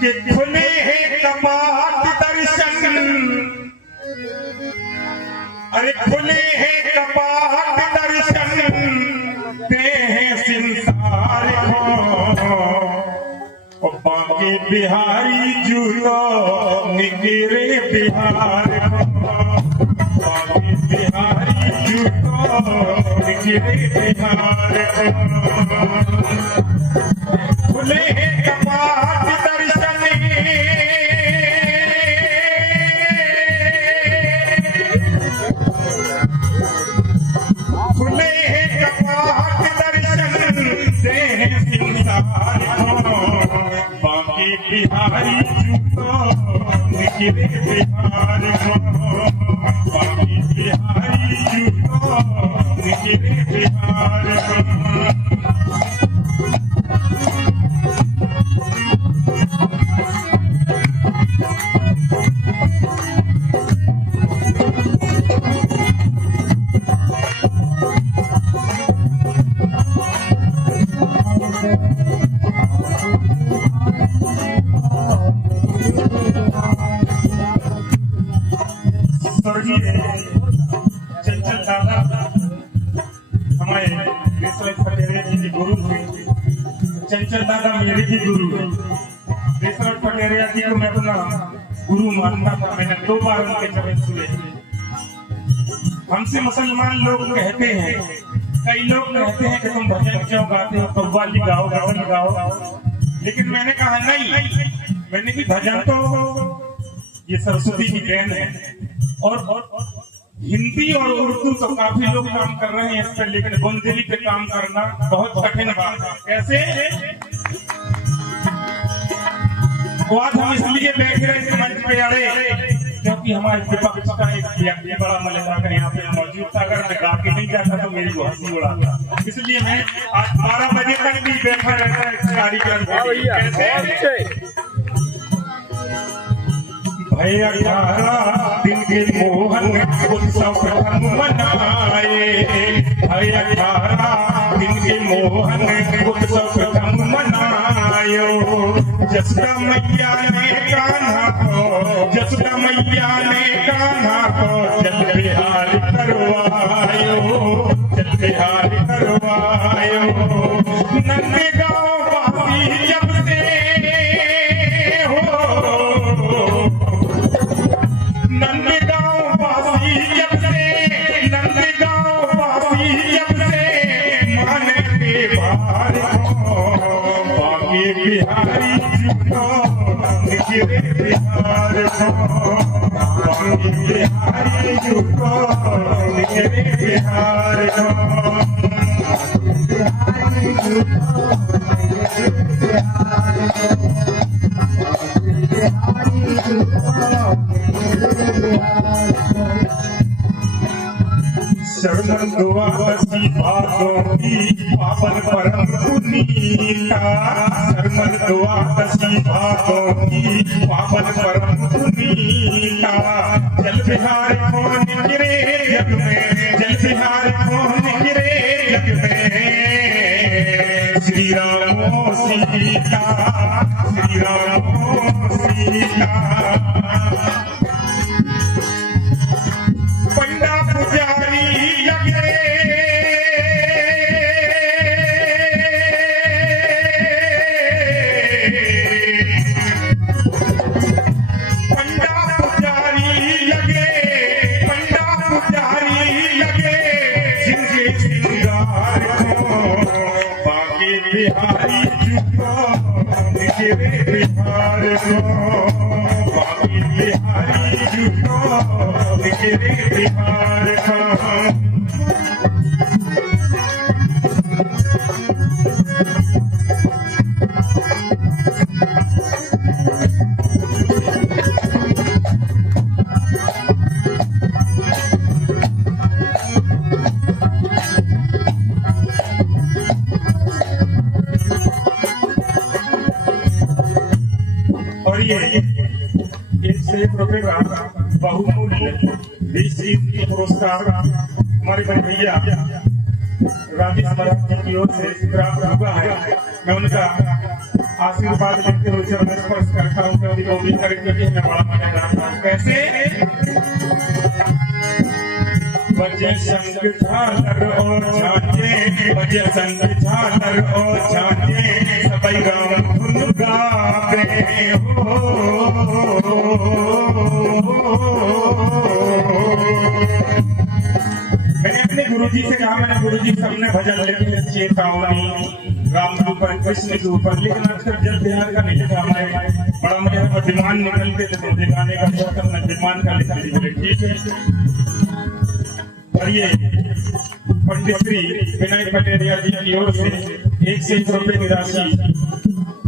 कि खुले हैं कपाट दर्शन, अरे खुले हैं कपाट दर्शन ते हैं संसार को, बाकी बिहारी जूलो निगिरे बिहार को, बाकी बिहारी जूलो निगिरे बिहार को। खुले हैं कपाट दर्शन, खुले हैं कपाट दर्शन ते हैं संसार को, बाकी बिहारी जूतो निगिरे बिहार को, बाकी बिहारी जूतो निगिरे बिहार को। चंचल दादा हमारे विश्वनाथ पटेरिया जी के गुरु थे। चंचल दादा मेरे भी गुरु है। विश्वनाथ पटेरिया जी को मैं अपना गुरु मानता था। मैंने 2 बार उनके चरण छुए थे। हमसे मुसलमान लोग कहते हैं, कई लोग कहते हैं कि तुम भजन क्यों गाते हो, कव्वाली गाओ, गजल गाओ। लेकिन मैंने कहा नहीं, मैंने कि भजन तो ये सरस्वती की देन है, और हिंदी और उर्दू तो काफी लोग काम कर रहे हैं इस पर, लेकिन बुंदेली पे काम करना बहुत कठिन बात है। कैसे? तो आज हम इसलिए बैठ रहे इस मंच पे अड़े क्योंकि हमारे विपक्ष का एक व्यक्ति बड़ा मलिंगा यहाँ पे मौजूद था। अगर मैं गा के नहीं जाता तो मेरी हंसी उड़ाता, इसलिए मैं आज 12 बजे तक भी बैठा रहता इस कार्यक्रम के। भैया 18 दिन के मोहन उत्सव प्रथम मनाए, भैया 18 दिन के मोहन उत्सव प्रथम मनायो। जसोदा मैया ने कान्हा को, जसोदा मैया ने कान्हा को जल बिहार करवायो, जल बिहार करवायो। नंदगांव वासी जब से नंदगांव वासी जब से माने बिहार को, बाकी बिहारी जूतो निगिरे बिहार को, बाकी बिहारी जूतो निगिरे बिहार को, बिहारी जूतो निगिरे बिहार को, बिहारी जूतो निगिरे बिहार को। शरण द्वादशी भागों की पावन परम पुनीता, शरण द्वादशी भागों की पावन परम पुनीता। जल बिहार कौन गिरे जग में, जल बिहार कौन गिरे जग में। श्री रामो सीता, श्री रामो सीता। पंडा पुजारी यज्ञ बिहारी जूतो निगिरे बिहार को, बाकी बिहारी जूतो निगिरे बिहार को। इससे बहुमूल्य पुरस्कार हमारे बड़े भैया राजेश महाराज की ओर से प्राप्त हुआ है। मैं उनका आशीर्वाद लेते हुए जब मैं स्पर्श करता हूँ कभी वो भी करके मैं बड़ा मजा करता हूँ। कैसे? बजे शंख झालर और झांझे, बजे शंख झालर और झांझे, सबई राम धुन गावे हो। मैंने अपने गुरुजी से कहा, मैंने गुरुजी सबने भजन लिखे चेतावनी राम के ऊपर, कृष्ण के ऊपर, लेकिन आजकल जल बिहार का नहीं लिखा। हमारे बड़ा मजा है, विमान निकलते थे तो मुझे गाने का शौक है, मैं विमान का लिख लीजिए। ठीक है। और ये पंडित श्री विनय पटेरिया जी की ओर से 101 रुपए की राशि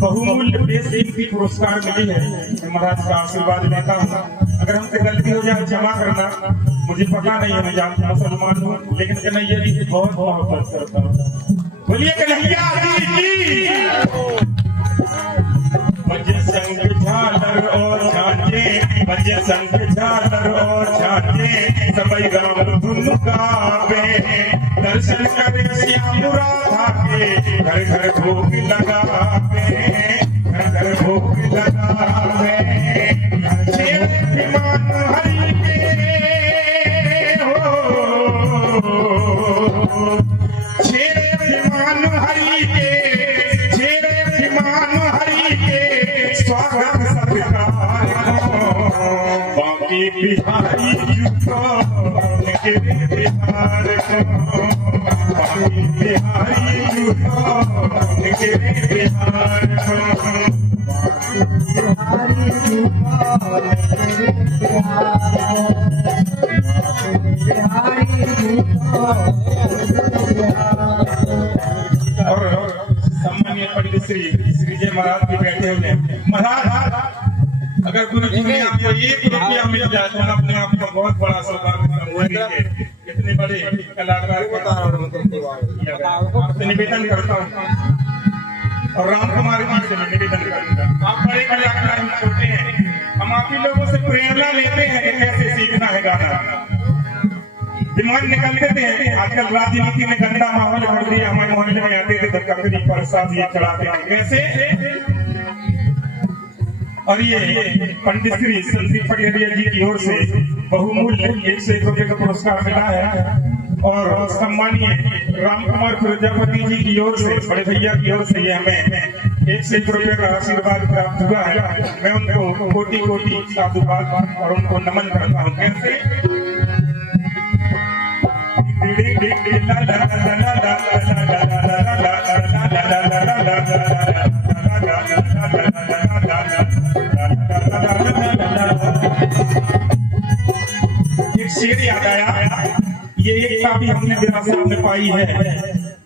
बहुमूल्य देशभक्ति पुरस्कार मिली है। महाराज का आशीर्वाद लेता हूँ। अगर हमसे गलती हो जाए क्षमा करना, मुझे पता नहीं है, मैं जानता मुसलमान हूँ, लेकिन कन्हैया जी से बहुत मोहब्बत करता हूँ। बोलिए कन्हैया जी की। बजे शंख झालर और झांझे, बजे शंख झालर और झांझे, सबई राम धुन गावे, दर्शन करे श्याम राधा के, घर घर भोग लगावे, घर घर भोग लगावे। शेर विमान हरि के हो, शेर विमान हरि के, शेर विमान हरि के, स्वागत सत्कार हो। बाकी बिहारी जुटो के बिहार को, बाकी बिहारी जुटो के बिहार को, बिहारी जुटो के बिहार को, बिहारी जुटो। और सम्मानीय पंडित श्री जय महाराज भी बैठे हुए हैं। महाराज अगर गुरु जी ने आपको 1 रुपया मिल जाए तो अपने आप को बहुत बड़ा सौभाग्य समझेंगे। इतने बड़े कलाकार को आपसे निवेदन करता हूँ और राम कुमार जी से निवेदन करूंगा, आप बड़े कलाकार, हम छोटे हैं, हम आप ही लोगों से प्रेरणा लेते हैं कि कैसे सीखना है गाना। दिमाग निकलते थे, आजकल राजनीति में गंदा माहौल कर दिया। हमारे मोहल्ले में आते थे तो ककड़ी प्रसाद ये चढ़ाते थे, कैसे? और ये पंडित श्री संदीप पटेरिया जी की ओर से बहुमूल्य 101 रुपए का पुरस्कार मिला है। और सम्मानीय राम कुमार प्रजापति जी की ओर से, बड़े भैया की ओर से ये हमें 101 रुपए का आशीर्वाद प्राप्त हुआ है। मैं उनको कोटि कोटि साधुवाद और उनको नमन करता हूँ। कैसे? एक शेर याद आया, ये एकता भी हमने विरासत में पाई है,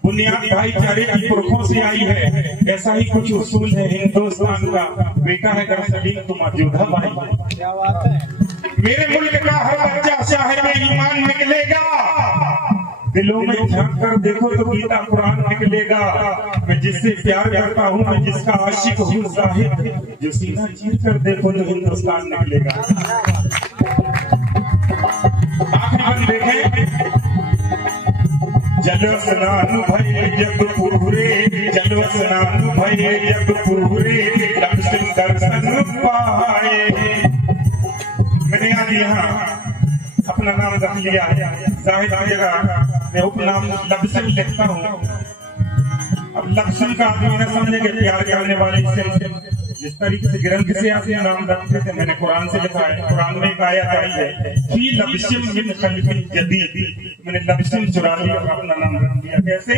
बुनियाद भाईचारे की पुरखों से आई है। ऐसा ही कुछ उसूल है हिंदुस्तान का, बेटा है अगर सलीम तो मौजूदा भाई। क्या बात है। मेरे मुल्क का हर बच्चा शाह में ईमान निकलेगा, दिलों में झांक कर देखो तो गीता कुरान निकलेगा। मैं जिससे प्यार करता हूँ, मैं जिसका आशिक हूँ जाहिद, जो सीना चीर कर देखो तो हिंदुस्तान निकलेगा। आखिरी देखें, जलो स्नान भय जब पूरे, जलो स्नान भय जब पूरे, तब सिंह दर्शन पाए। मैंने आज यहाँ अपना नाम रख लिया है, जाहिर की जगह मैं उपनाम लबसन लिखता हूँ। अब लबसन का आदमी न समझे कि प्यार करने वाले से जिस तरीके से ग्रंथ से आते नाम रखते थे, मैंने कुरान से लिखा है। कुरान में एक आयत आई है, फी लबसिम मिन खल्किन जदीद, मैंने लबसिम चुरा लिया और अपना नाम रख दिया। कैसे?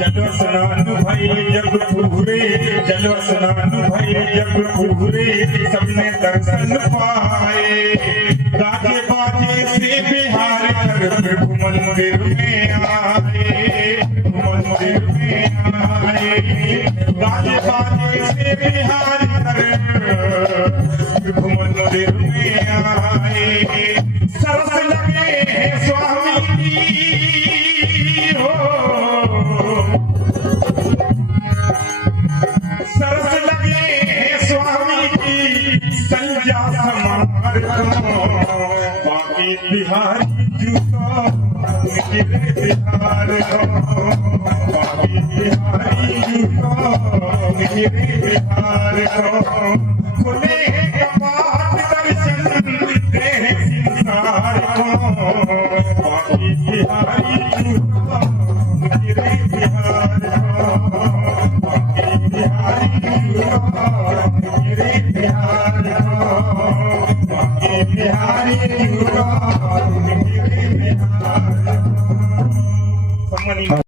जलो स्नान भय जब पूरे, जलो स्नान भय जब पूरे, सबने दर्शन पाए। गाजे बाजे से बिहार कर प्रभु मंदिर में आए, मंदिर में आए। गाजे बाजे से बिहार कर प्रभु मंदिर में आए। सरस लगे हैं स्वामी हो, सरस लगे हैं स्वामी की संजा समार को। बाकी बिहार जुटो बिहार को, बाकी बिहारी को खुले कपाट दर्शन दे संसार को बाकी बिहारी झूठा गिरे बिहार को बाकी बिहारी झूठा गिरे बिहार को बाकी बिहारी झूठा गिरे बिहार को।